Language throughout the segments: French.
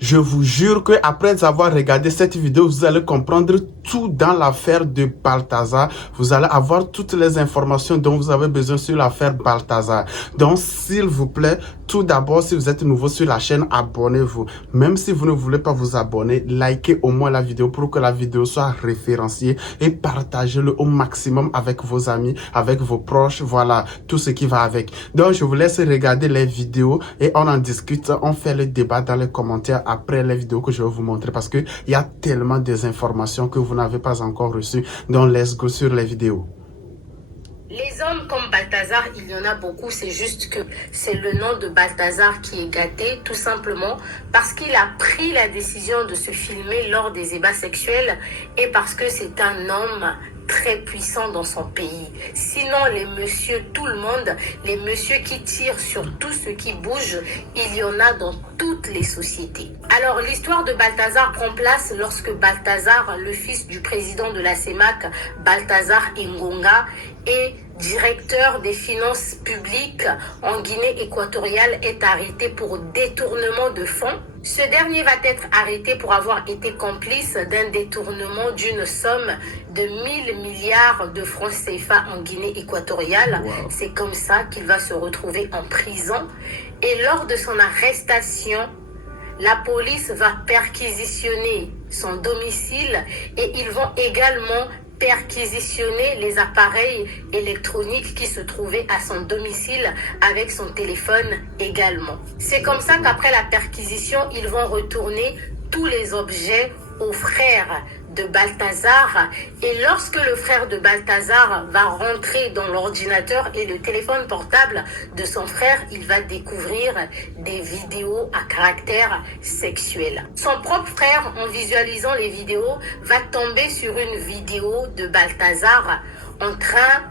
Je vous jure que après avoir regardé cette vidéo, vous allez comprendre tout dans l'affaire de Balthazar. Vous allez avoir toutes les informations dont vous avez besoin sur l'affaire Balthazar. Donc, s'il vous plaît, tout d'abord, si vous êtes nouveau sur la chaîne, abonnez-vous. Même si vous ne voulez pas vous abonner, likez au moins la vidéo pour que la vidéo soit référenciée et partagez-le au maximum avec vos amis, avec vos proches, voilà, tout ce qui va avec. Donc, je vous laisse regarder les vidéos et on en discute, on fait le débat dans les commentaires après les vidéos que je vais vous montrer parce qu'il y a tellement des informations que vous n'avez pas encore reçues. Donc, let's go sur les vidéos. Les hommes comme Balthazar, il y en a beaucoup, c'est juste que c'est le nom de Balthazar qui est gâté, tout simplement parce qu'il a pris la décision de se filmer lors des ébats sexuels et parce que c'est un homme très puissant dans son pays. Sinon, les messieurs, tout le monde, les messieurs qui tirent sur tout ce qui bouge, il y en a dans toutes les sociétés. Alors, l'histoire de Balthazar prend place lorsque Balthazar, le fils du président de la CEMAC, Balthazar Engonga, est directeur des finances publiques en Guinée équatoriale, est arrêté pour détournement de fonds. Ce dernier va être arrêté pour avoir été complice d'un détournement d'une somme de 1000 milliards de francs CFA en Guinée équatoriale. Wow. C'est comme ça qu'il va se retrouver en prison. Et lors de son arrestation, la police va perquisitionner son domicile et ils vont également perquisitionner les appareils électroniques qui se trouvaient à son domicile avec son téléphone également. C'est comme ça qu'après la perquisition, ils vont retourner tous les objets au frère de Balthazar et lorsque le frère de Balthazar va rentrer dans l'ordinateur et le téléphone portable de son frère, il va découvrir des vidéos à caractère sexuel. Son propre frère, en visualisant les vidéos, va tomber sur une vidéo de Balthazar en train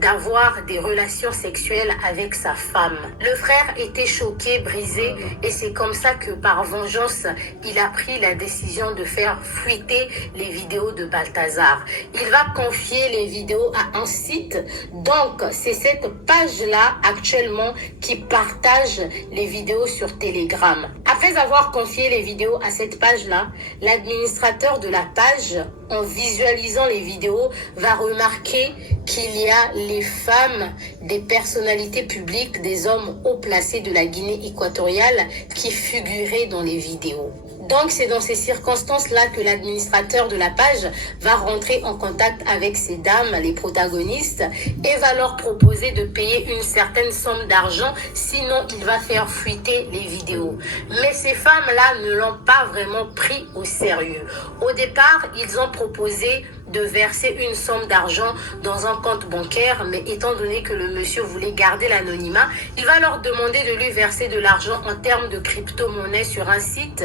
d'avoir des relations sexuelles avec sa femme. Le frère était choqué, brisé, et c'est comme ça que par vengeance, il a pris la décision de faire fuiter les vidéos de Balthazar. Il va confier les vidéos à un site, donc c'est cette page-là actuellement qui partage les vidéos sur Telegram. Après avoir confié les vidéos à cette page-là, l'administrateur de la page, en visualisant les vidéos, va remarquer qu'il y a les femmes des personnalités publiques, des hommes haut placés de la Guinée équatoriale qui figuraient dans les vidéos. Donc, c'est dans ces circonstances-là que l'administrateur de la page va rentrer en contact avec ces dames, les protagonistes, et va leur proposer de payer une certaine somme d'argent, sinon il va faire fuiter les vidéos. Mais ces femmes-là ne l'ont pas vraiment pris au sérieux. Au départ, ils ont proposé de verser une somme d'argent dans un compte bancaire, mais étant donné que le monsieur voulait garder l'anonymat, il va leur demander de lui verser de l'argent en termes de crypto-monnaie sur un site.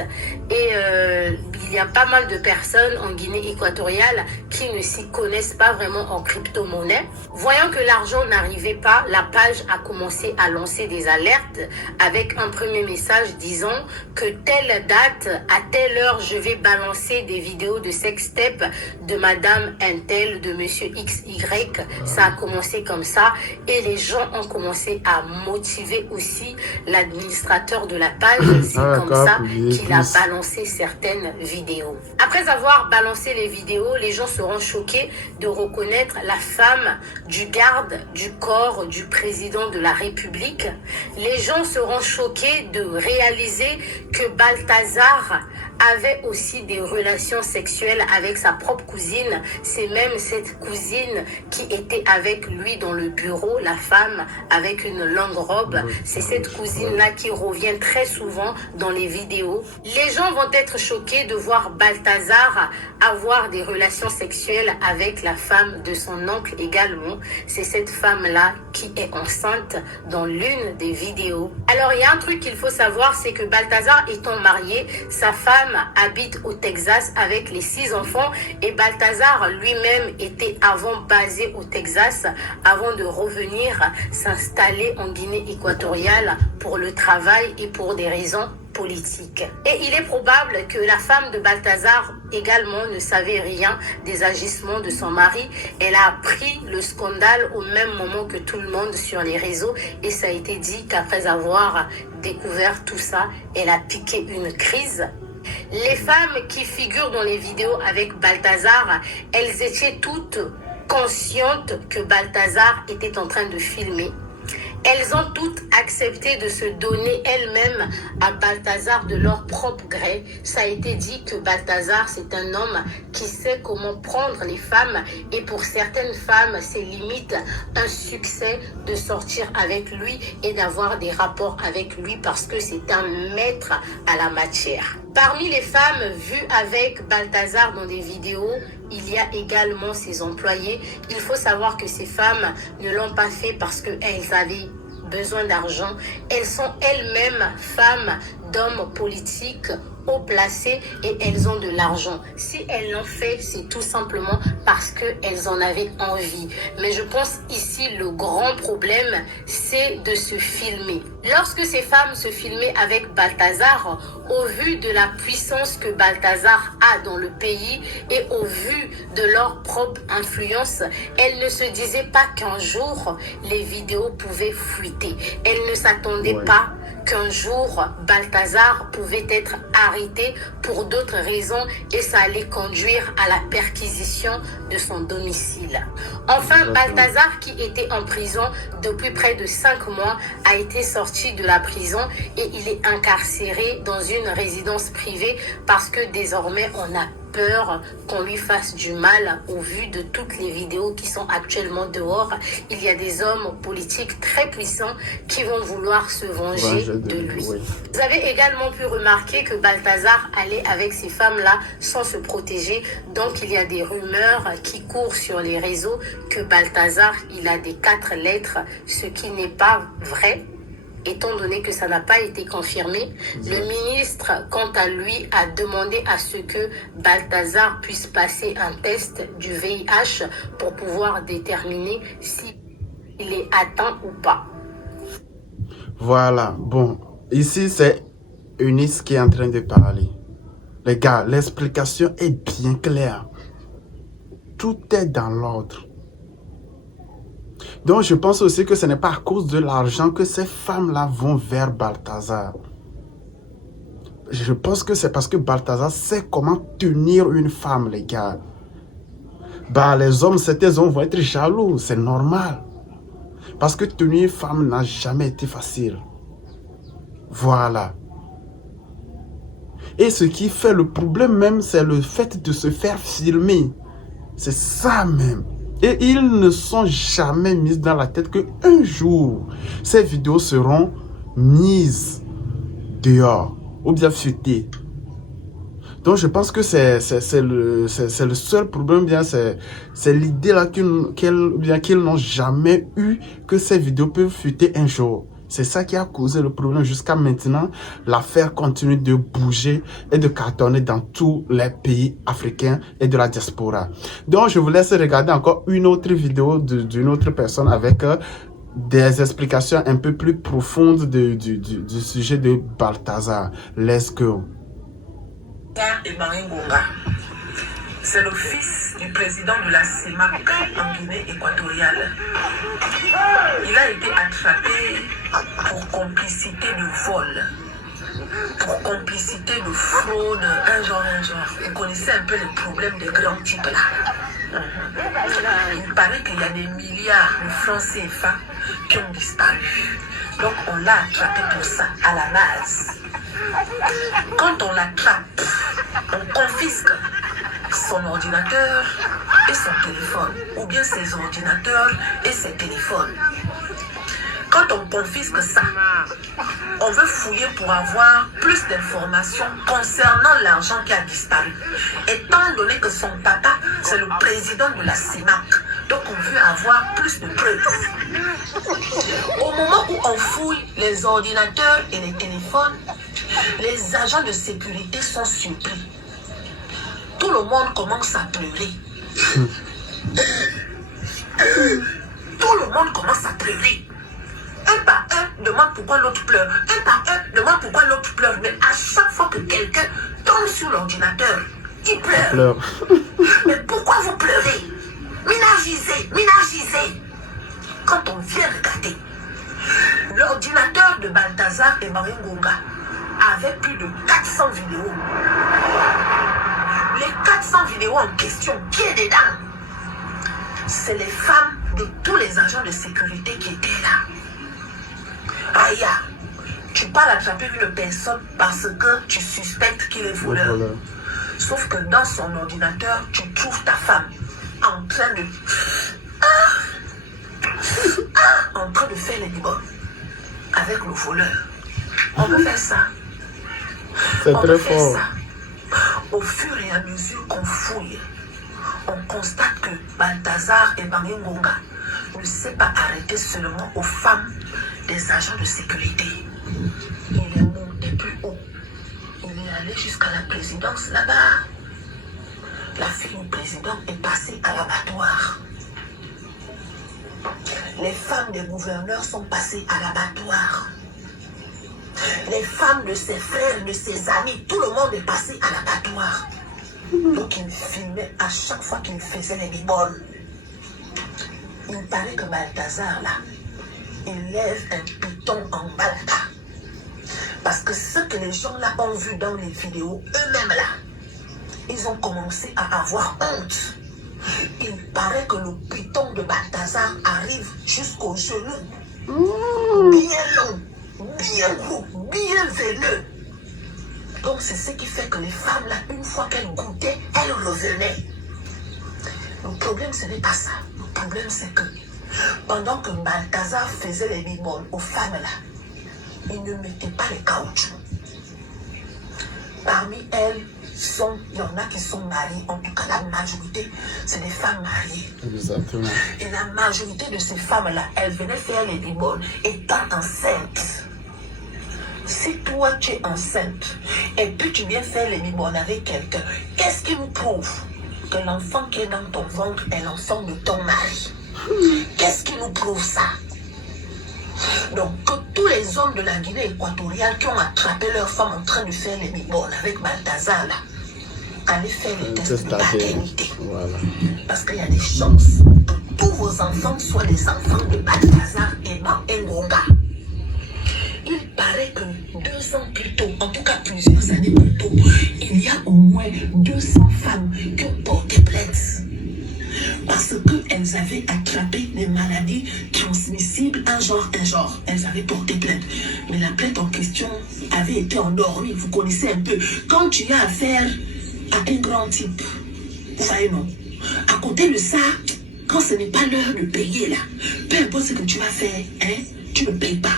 Et il y a pas mal de personnes en Guinée équatoriale qui ne s'y connaissent pas vraiment en crypto-monnaie. Voyant que l'argent n'arrivait pas, la page a commencé à lancer des alertes avec un premier message disant que telle date, à telle heure, je vais balancer des vidéos de sextape de madame Intel, de monsieur XY. Ça a commencé comme ça et les gens ont commencé à motiver aussi l'administrateur de la page. C'est comme ça qu'il a balancé certaines vidéos. Après avoir balancé les vidéos, les gens seront choqués de reconnaître la femme du garde du corps du président de la République. Les gens seront choqués de réaliser que Balthazar avait aussi des relations sexuelles avec sa propre cousine. C'est même cette cousine qui était avec lui dans le bureau, la femme avec une longue robe. C'est cette cousine-là qui revient très souvent dans les vidéos. Les gens vont être choqués de voir Balthazar avoir des relations sexuelles avec la femme de son oncle également. C'est cette femme-là qui est enceinte dans l'une des vidéos. Alors, il y a un truc qu'il faut savoir, c'est que Balthazar étant marié, sa femme habite au Texas avec les 6 enfants et Balthazar lui-même était avant basé au Texas avant de revenir s'installer en Guinée équatoriale pour le travail et pour des raisons politique. Et il est probable que la femme de Balthazar également ne savait rien des agissements de son mari. Elle a appris le scandale au même moment que tout le monde sur les réseaux et ça a été dit qu'après avoir découvert tout ça, elle a piqué une crise Les femmes qui figurent dans les vidéos avec Balthazar, elles étaient toutes conscientes que Balthazar était en train de filmer. Elles ont toutes accepté de se donner elles-mêmes à Balthazar de leur propre gré. Ça a été dit que Balthazar, c'est un homme qui sait comment prendre les femmes. Et pour certaines femmes, c'est limite un succès de sortir avec lui et d'avoir des rapports avec lui parce que c'est un maître à la matière. Parmi les femmes vues avec Balthazar dans des vidéos, il y a également ses employés. Il faut savoir que ces femmes ne l'ont pas fait parce qu'elles avaient besoin d'argent. Elles sont elles-mêmes femmes d'hommes politiques haut placés et elles ont de l'argent. Si elles l'ont fait, c'est tout simplement parce qu'elles en avaient envie. Mais je pense ici le grand problème, c'est de se filmer. Lorsque ces femmes se filmaient avec Balthazar, au vu de la puissance que Balthazar a dans le pays et au vu de leur propre influence, elles ne se disaient pas qu'un jour les vidéos pouvaient fuiter. Elles ne s'attendaient pas qu'un jour Balthazar pouvait être arrêté pour d'autres raisons et ça allait conduire à la perquisition de son domicile. Enfin, Balthazar, qui était en prison depuis près de 5 mois, a été sorti de la prison et il est incarcéré dans une résidence privée parce que désormais on a peur qu'on lui fasse du mal au vu de toutes les vidéos qui sont actuellement dehors. Il y a des hommes politiques très puissants qui vont vouloir se venger de lui. Vous avez également pu remarquer que Balthazar allait avec ces femmes-là sans se protéger. Donc il y a des rumeurs qui courent sur les réseaux que Balthazar, il a des 4 lettres, ce qui n'est pas vrai. Étant donné que ça n'a pas été confirmé, le ministre, quant à lui, a demandé à ce que Balthazar puisse passer un test du VIH pour pouvoir déterminer s'il est atteint ou pas. Voilà, bon, ici c'est Eunice qui est en train de parler. Les gars, l'explication est bien claire. Tout est dans l'ordre. Donc, je pense aussi que ce n'est pas à cause de l'argent que ces femmes-là vont vers Balthazar. Je pense que c'est parce que Balthazar sait comment tenir une femme, les gars. Bah, les hommes, certains hommes vont être jaloux, c'est normal. Parce que tenir une femme n'a jamais été facile. Voilà. Et ce qui fait le problème même, c'est le fait de se faire filmer. C'est ça même. Et ils ne sont jamais mis dans la tête qu'un jour, ces vidéos seront mises dehors ou bien futées. Donc je pense que c'est le seul problème, bien c'est l'idée là qu'ils n'ont jamais eu que ces vidéos peuvent fuiter un jour. C'est ça qui a causé le problème jusqu'à maintenant. L'affaire continue de bouger et de cartonner dans tous les pays africains et de la diaspora. Donc, je vous laisse regarder encore une autre vidéo d'une autre personne avec des explications un peu plus profondes du sujet de Balthazar. Let's go. C'est le fils du président de la CEMAC en Guinée équatoriale. Il a été attrapé pour complicité de vol, pour complicité de fraude, un genre. Vous connaissez un peu les problèmes des grands types là. Il paraît qu'il y a des milliards de francs CFA qui ont disparu. Donc on l'a attrapé pour ça, à la base. Quand on l'attrape, on confisque son ordinateur et son téléphone, ou bien ses ordinateurs et ses téléphones. Quand on confisque ça, on veut fouiller pour avoir plus d'informations concernant l'argent qui a disparu. Étant donné que son papa, c'est le président de la CEMAC, donc on veut avoir plus de preuves. Au moment où on fouille les ordinateurs et les téléphones, les agents de sécurité sont surpris. Tout le monde commence à pleurer. Tout le monde commence à pleurer. Un par un demande pourquoi l'autre pleure. Un par un demande pourquoi l'autre pleure. Mais à chaque fois que quelqu'un tombe sur l'ordinateur, il pleure. Mais pourquoi vous pleurez? Ménagisez. Quand on vient regarder, l'ordinateur de Balthazar et Marie Ngonga avait plus de 400 vidéos. 200 vidéos en question, qui est dedans? C'est les femmes de tous les agents de sécurité qui étaient là. Aïe, tu pars attraper une personne parce que tu suspectes qu'il est voleur. Sauf que dans son ordinateur, tu trouves ta femme en train de... en train de faire les libons avec le voleur. On peut faire ça. C'est très fort. Ça. Au fur et à mesure qu'on fouille, on constate que Balthazar et Bangengonga ne s'est pas arrêté seulement aux femmes des agents de sécurité. Il est monté plus haut. Il est allé jusqu'à la présidence là-bas. La fille du président est passée à l'abattoir. Les femmes des gouverneurs sont passées à l'abattoir. Les femmes de ses frères, de ses amis, tout le monde est passé à l'abattoir. Donc il filmait à chaque fois qu'il faisait les biboles. Il paraît que Balthazar, là, il lève un piton en balta. Parce que ce que les gens là ont vu dans les vidéos, eux-mêmes là, ils ont commencé à avoir honte. Il paraît que le piton de Balthazar arrive jusqu'au genou. Bien long, bien gros, bien veineux. Donc c'est ce qui fait que les femmes là, une fois qu'elles goûtaient, elles revenaient. Le problème ce n'est pas ça. Le problème c'est que pendant que Balthazar faisait les biboles aux femmes là, il ne mettait pas les caoutchoucs. Parmi elles, il y en a qui sont mariées, en tout cas la majorité, c'est des femmes mariées. Exactement. Et la majorité de ces femmes-là, elles venaient faire les biboles étant enceintes. Si toi tu es enceinte et puis tu viens faire les biboles avec quelqu'un, qu'est-ce qui nous prouve que l'enfant qui est dans ton ventre est l'enfant de ton mari? Qu'est-ce qui nous prouve ça? Donc que tous les hommes de la Guinée équatoriale qui ont attrapé leurs femmes en train de faire les biboles avec Balthazar là, allaient faire les tests de paternité. Voilà. Parce qu'il y a des chances que tous vos enfants soient des enfants de Balthazar et Bangengonga. Il paraît que 2 ans plus tôt, en tout cas plusieurs années plus tôt, il y a au moins 200 femmes qui ont porté plainte. Parce qu'elles avaient attrapé des maladies transmissibles, un genre. Elles avaient porté plainte. Mais la plainte en question avait été endormie. Vous connaissez un peu. Quand tu as affaire à un grand type, vous voyez non. À côté de ça, quand ce n'est pas l'heure de payer là, peu importe ce que tu vas faire, hein, tu ne payes pas.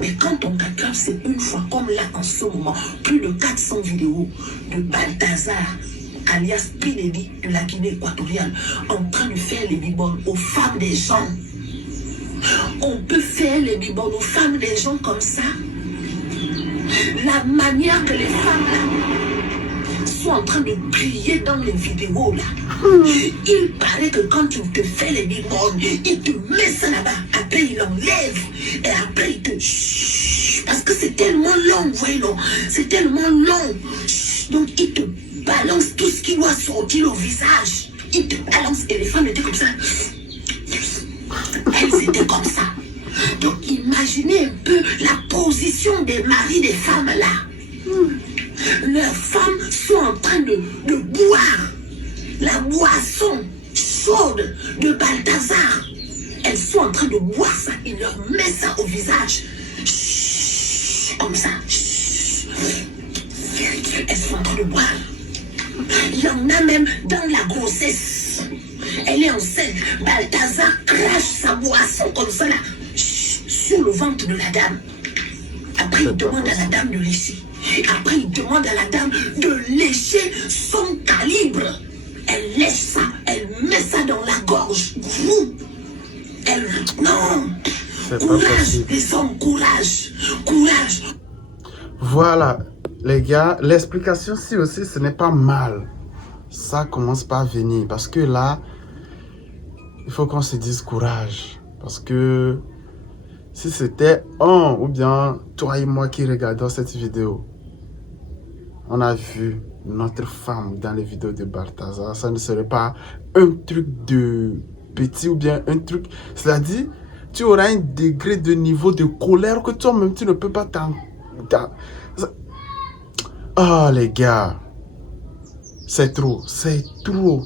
Mais quand on t'attrape, c'est une fois, comme là en ce moment, plus de 400 vidéos de Balthazar, alias Pinedi de la Guinée équatoriale, en train de faire les biboles aux femmes des gens. On peut faire les biboles aux femmes des gens comme ça. La manière que les femmes là sont en train de prier dans les vidéos là. Il paraît que quand tu te fais les biboles, il te met ça là-bas. Après il enlève. Et après il te... Chut, parce que c'est tellement long, vous voyez non. C'est tellement long. Chut, donc il te balance tout ce qui doit sortir au visage. Il te balance et les femmes étaient comme ça. Elles étaient comme ça. Donc imaginez un peu la position des maris des femmes là. Leurs femmes sont en train de boire la boisson chaude de Balthazar. Elles sont en train de boire ça. Il leur met ça au visage. Comme ça. Elles sont en train de boire. Il y en a même dans la grossesse. Elle est enceinte. Balthazar crache sa boisson comme ça là, sur le ventre de la dame. Après il demande à la dame de lécher. Après il demande à la dame de lécher son calibre. Elle lèche ça, elle met ça dans la gorge. Elle... Non. Courage les hommes, courage. Courage. Voilà, les gars, l'explication ci aussi, ce n'est pas mal. Ça commence par venir. Parce que là, il faut qu'on se dise courage. Parce que si c'était un ou bien toi et moi qui regardons cette vidéo, on a vu notre femme dans les vidéos de Balthazar, ça ne serait pas un truc de petit ou bien un truc... C'est-à-dire, tu auras un degré de niveau de colère que toi-même, tu ne peux pas t'en... Oh, les gars. C'est trop, c'est trop.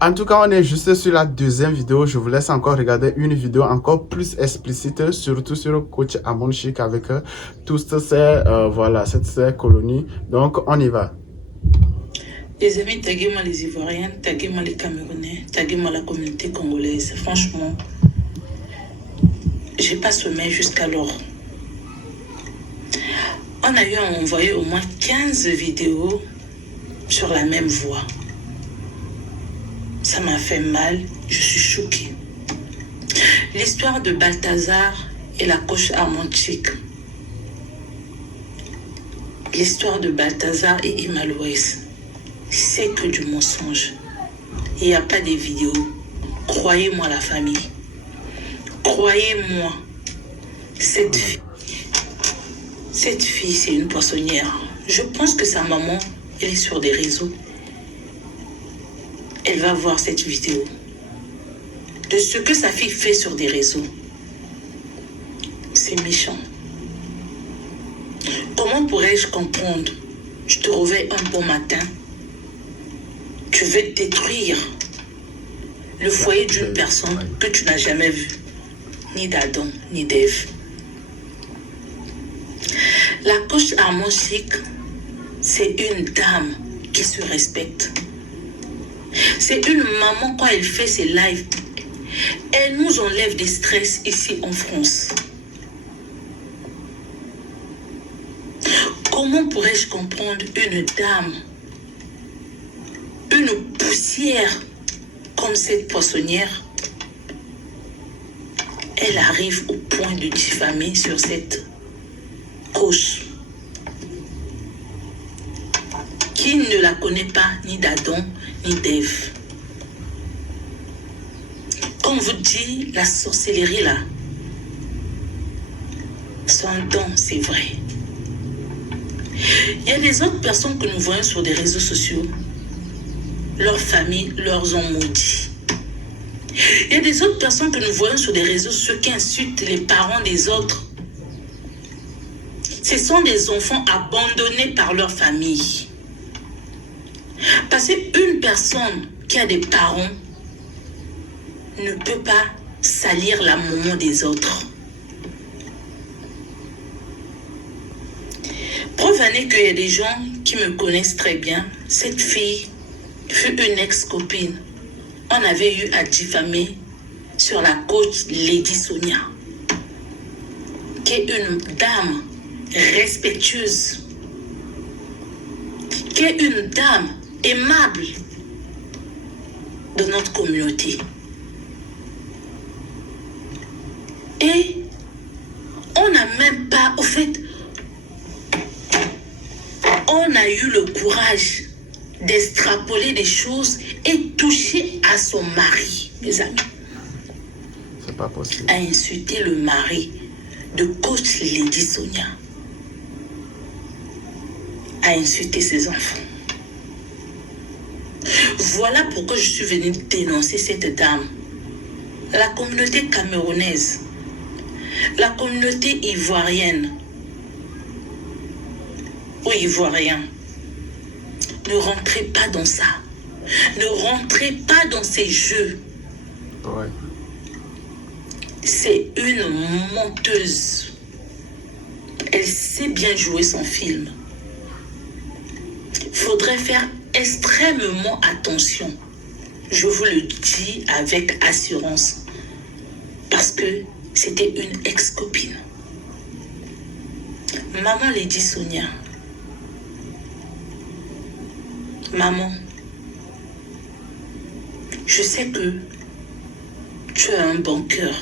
En tout cas, on est juste sur la deuxième vidéo. Je vous laisse encore regarder une vidéo encore plus explicite, surtout sur coach Amon Chic avec toutes ces, voilà, ces colonies. Donc, on y va. Les amis, taguez-moi les Ivoiriens, taguez-moi les Camerounais, taguez-moi la communauté congolaise. Franchement, j'ai pas sommeil jusqu'alors. On a eu à envoyer au moins 15 vidéos sur la même voix. Ça m'a fait mal, je suis choquée. L'histoire de Balthazar et la coach Armand Chic. L'histoire de Balthazar et Emma Louès. C'est que du mensonge. Il n'y a pas de vidéos. Croyez-moi la famille. Croyez-moi. Cette fille, c'est une poissonnière. Je pense que sa maman, elle est sur des réseaux. Elle va voir cette vidéo. De ce que sa fille fait sur des réseaux. C'est méchant. Comment pourrais-je comprendre? Je te réveille un bon matin. Tu veux détruire le foyer d'une personne que tu n'as jamais vue. Ni d'Adam, ni d'Ève. La coach Armand Chic, c'est une dame qui se respecte. C'est une maman, quand elle fait ses lives, elle nous enlève des stress ici en France. Comment pourrais-je comprendre une dame, une poussière comme cette poissonnière, elle arrive au point de diffamer sur cette coach qui ne la connaît pas ni d'Adam ni d'Ève. Comme vous dit, la sorcellerie là, son don, c'est vrai. Il y a des autres personnes que nous voyons sur des réseaux sociaux. Leurs familles leur ont maudit. Il y a des autres personnes que nous voyons sur des réseaux sociaux qui insultent les parents des autres. Ce sont des enfants abandonnés par leur famille. Parce qu'une personne qui a des parents ne peut pas salir la maman des autres. Preuve en est qu'il y a des gens qui me connaissent très bien. Cette fille fut une ex-copine. On avait eu à diffamer sur la coach Lady Sonia, qui est une dame respectueuse, qui est une dame aimable de notre communauté. Et on n'a même pas, au fait, on a eu le courage d'extrapoler des choses et toucher à son mari, mes amis. C'est pas possible. A insulté le mari de coach Lady Sonia. A insulté ses enfants. Voilà pourquoi je suis venue dénoncer cette dame. La communauté camerounaise, la communauté ivoirienne ou ivoirien, ne rentrez pas dans ça. Ne rentrez pas dans ces jeux. Ouais. C'est une menteuse. Elle sait bien jouer son film. Faudrait faire extrêmement attention. Je vous le dis avec assurance. Parce que c'était une ex-copine. Maman Lady Sonia. Maman, je sais que tu as un bon cœur.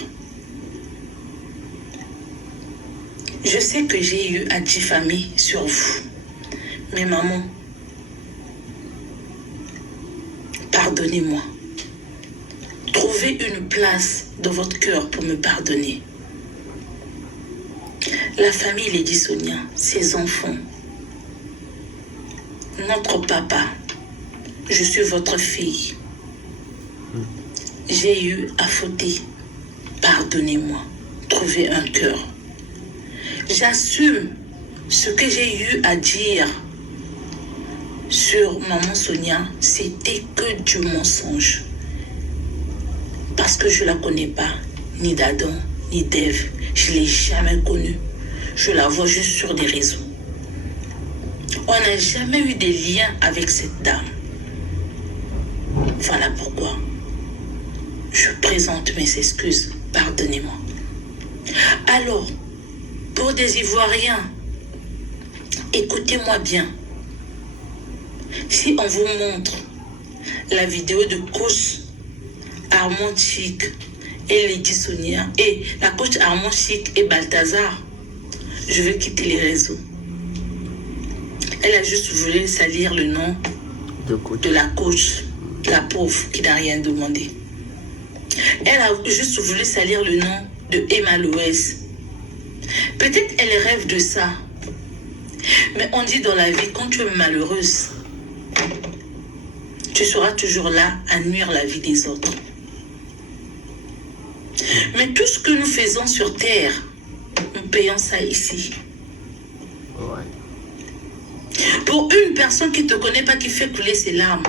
Je sais que j'ai eu à diffamer sur vous. Mais maman, pardonnez-moi. Trouvez une place dans votre cœur pour me pardonner. La famille Lady Sonia, ses enfants, notre papa, je suis votre fille. J'ai eu à fauter. Pardonnez-moi. Trouvez un cœur. J'assume ce que j'ai eu à dire sur maman Sonia, c'était que du mensonge. Parce que je ne la connais pas, ni d'Adam, ni d'Ève. Je ne l'ai jamais connue. Je la vois juste sur des réseaux. On n'a jamais eu de lien avec cette dame. Voilà pourquoi je présente mes excuses. Pardonnez-moi. Alors, pour des Ivoiriens, écoutez-moi bien. Si on vous montre la vidéo de coach Armand Chic et Lady Sonia, et la coach Armand Chic et Balthazar, je vais quitter les réseaux. Elle a juste voulu salir le nom de la coach, la pauvre qui n'a rien demandé. Elle a juste voulu salir le nom de Emma Loès. Peut-être elle rêve de ça. Mais on dit dans la vie, quand tu es malheureuse, tu seras toujours là à nuire la vie des autres. Mais tout ce que nous faisons sur terre, nous payons ça ici. Pour une personne qui ne te connaît pas, qui fait couler ses larmes,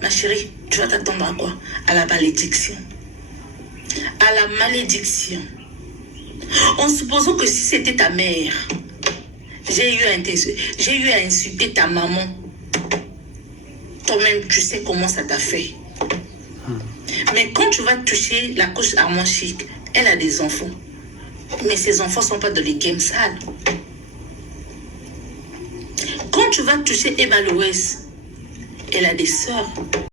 ma chérie, tu vas t'attendre à quoi? À la malédiction. À la malédiction. En supposant que si c'était ta mère, j'ai eu à insulter ta maman. Toi-même, tu sais comment ça t'a fait. Mais quand tu vas toucher la coach Armand Chic, elle a des enfants. Mais ses enfants ne sont pas dans les games sales. Quand tu vas toucher Emma Loès, elle a des sœurs.